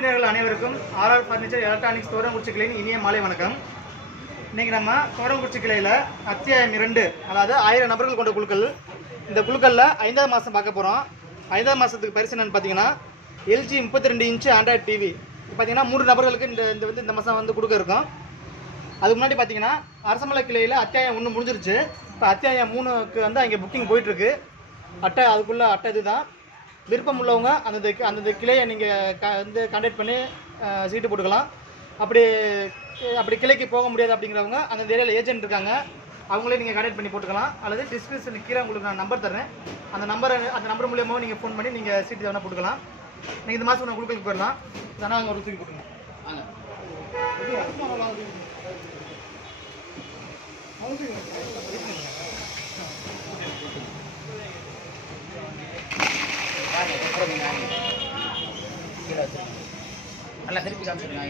உறுப்பினர்கள் அனைவருக்கும் RR furniture electronics Thorankurichi கிளையின் இனிய மாலை வணக்கம். இன்றைக்கி நம்ம தோரங்குறிச்சி கிளையில் அத்தியாயம் 2, அதாவது 1000 நபர்கள் கொண்ட குழுக்கள். இந்த குழுக்களில் 5வது மாதம் பார்க்க போகிறோம். 5வது மாதத்துக்கு பரிசு என்னன்னு பார்த்தீங்கன்னா LG 32 இன்ச்சு ஆண்ட்ராய்டு டிவி. பார்த்தீங்கன்னா 3 நபர்களுக்கு இந்த மாதம் வந்து கொடுக்க இருக்கும். அதுக்கு முன்னாடி பார்த்தீங்கன்னா அரசமலை கிளையில் அத்தியாயம் 1 முடிஞ்சிருச்சு. இப்போ அத்தியாயம் 3க்கு வந்து அங்கே புக்கிங் போயிட்டுருக்கு. அதுக்குள்ளே அட்டை இதுதான். விருப்பம் உள்ளவங்க அந்த கிளையை நீங்கள் வந்து கான்டாக்ட் பண்ணி சீட்டு போட்டுக்கலாம். அப்படி கிளைக்கு போக முடியாது அப்படிங்கிறவங்க அந்த ஏரியாவில் ஏஜென்ட் இருக்காங்க, அவங்களே நீங்கள் கான்டாக்ட் பண்ணி போட்டுக்கலாம். அல்லது டிஸ்கிரிப்ஷன் கீழே உங்களுக்கு நான் நம்பர் தரேன். அந்த நம்பர் மூலியமாக நீங்கள் ஃபோன் பண்ணி நீங்கள் சீட்டு வேணால் போட்டுக்கலாம். நீங்கள் இந்த மாதம் நான் குழுக்களுக்கு போயிடலாம். தானே அவங்க ஒரு தூக்கி போட்டுங்க. நல்லா திருப்பி காமிச்சிருங்க.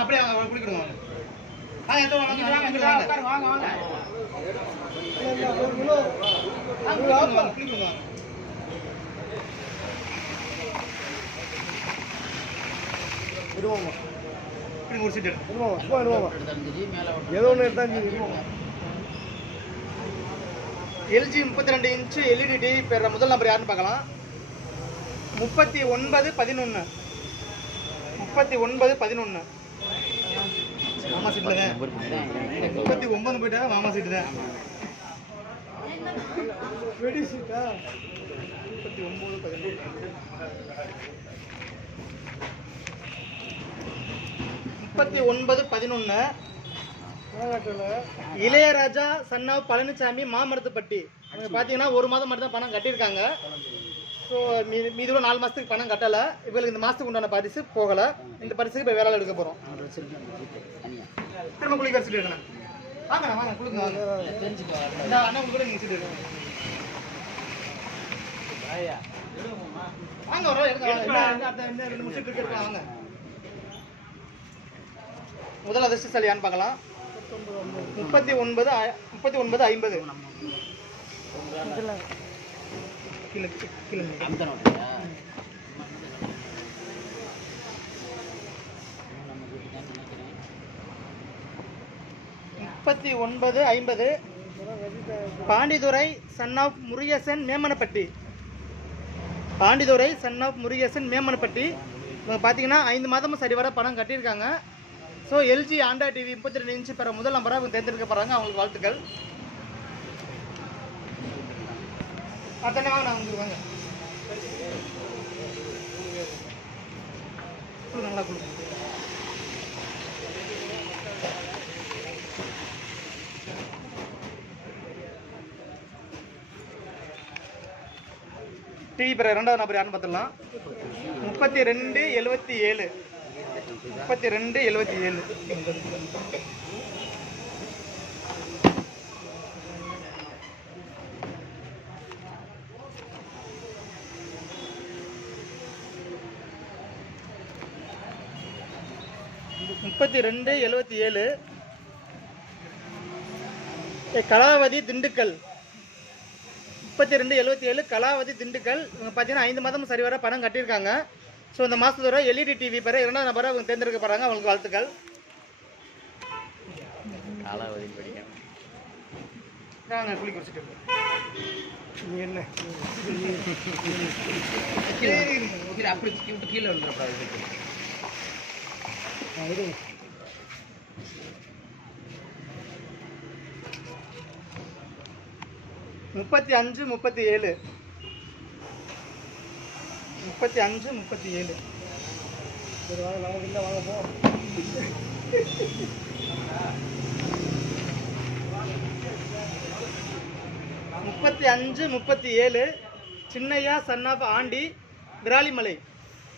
அப்படியே அவங்க குளிக்கிடுவாங்க. ஒரு சீட் ஏதோ ஒன்று எடுத்தாங்க. LG 32 இன்ச்சு LED டிவி பெற முதல் நம்பர் யாருன்னு பார்க்கலாம். 3911. மாமா சீட்டுங்க. 39 போயிட்டா மாமா சீட்டு தான். வெடி சீட்டா 3911. இளையராஜா சன்னாவ் பழனிசாமி மாமரத்துப்பட்டி. அவங்க பார்த்தீங்கன்னா 1 மாதம் மட்டும் தான் பணம் கட்டியிருக்காங்க. ஸோ மீதோட 4 மாதத்துக்கு பணம் கட்டலை. இவங்களுக்கு இந்த மாதத்துக்கு உண்டான பரிசு போகலை. இந்த பரிசுக்கு இப்போ வேலை எடுக்க போகிறோம். திரும்ப குளிக்க வச்சுட்டு இருக்கேன். வாங்க குளிக்க அண்ணா கூட நீங்கள் சீட்டு இருக்கேன். வாங்க வரோம். எடுக்க 2 3 சீட்டு இருக்கலாம். வாங்க. முதல் அதிர்ஷ்டசாலியான்னு பார்க்கலாம். 3950. பாண்டிதுரை சன்னாப் முருகேசன் மேமனப்பட்டி. இவங்க பார்த்தீங்கன்னா 5 மாதமும் சரிவர பணம் கட்டியிருக்காங்க. So LG Android TV 32 inch பெற முதல் நம்பராக அவங்க தேர்ந்தெடுக்க போகிறாங்க. அவங்களுக்கு வாழ்த்துக்கள். அத்தனை வாங்க நான் வந்து வாங்க நல்லா கொடுங்க. டிவி பெற 2வது நம்பர் யாருன்னு பார்த்துடலாம். 3277. 3277. கலாவதி திண்டுக்கல். 3277 கலாவதி திண்டுக்கல். இவங்க பார்த்தீங்கன்னா 5 மாதமும் சரிவர பணம் கட்டியிருக்காங்க. ஸோ இந்த மாதத்தோட LED டிவி பெற 2வது நபரை அவங்க தேர்ந்தெடுக்க போகிறாங்க. அவங்களுக்கு வாழ்த்துக்கள். நாங்கள் குளிக்க வச்சுட்டு என்ன அப்படி கீழே வந்துடக்கூடாது. 3537. 3537 சின்னையா சன்னாப் ஆண்டி விராலிமலை.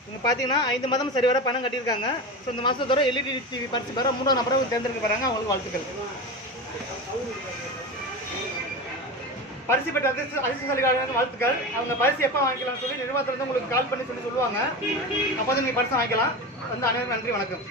இவங்க பார்த்தீங்கன்னா 5 மாதம் சரிவர பணம் கட்டியிருக்காங்க. ஸோ இந்த மாதத்தோட LED டிவி பரிசு பெற 3வது நபரை தேர்ந்தெடுக்க போகிறாங்க. அவங்களுக்கு வாழ்த்துக்கள். பரிசு பெற்ற அதிர்ஷ்டசாலிகளுக்கு வாழ்த்துக்கள். அவங்க பரிசு எப்போ வாங்கிக்கலாம்னு சொல்லி நிர்வாகத்தில் உங்களுக்கு கால் பண்ணி சொல்லுவாங்க. அப்போ நீங்கள் பரிசு வாங்கிக்கலாம். வந்து அனைவருக்கும் நன்றி, வணக்கம்.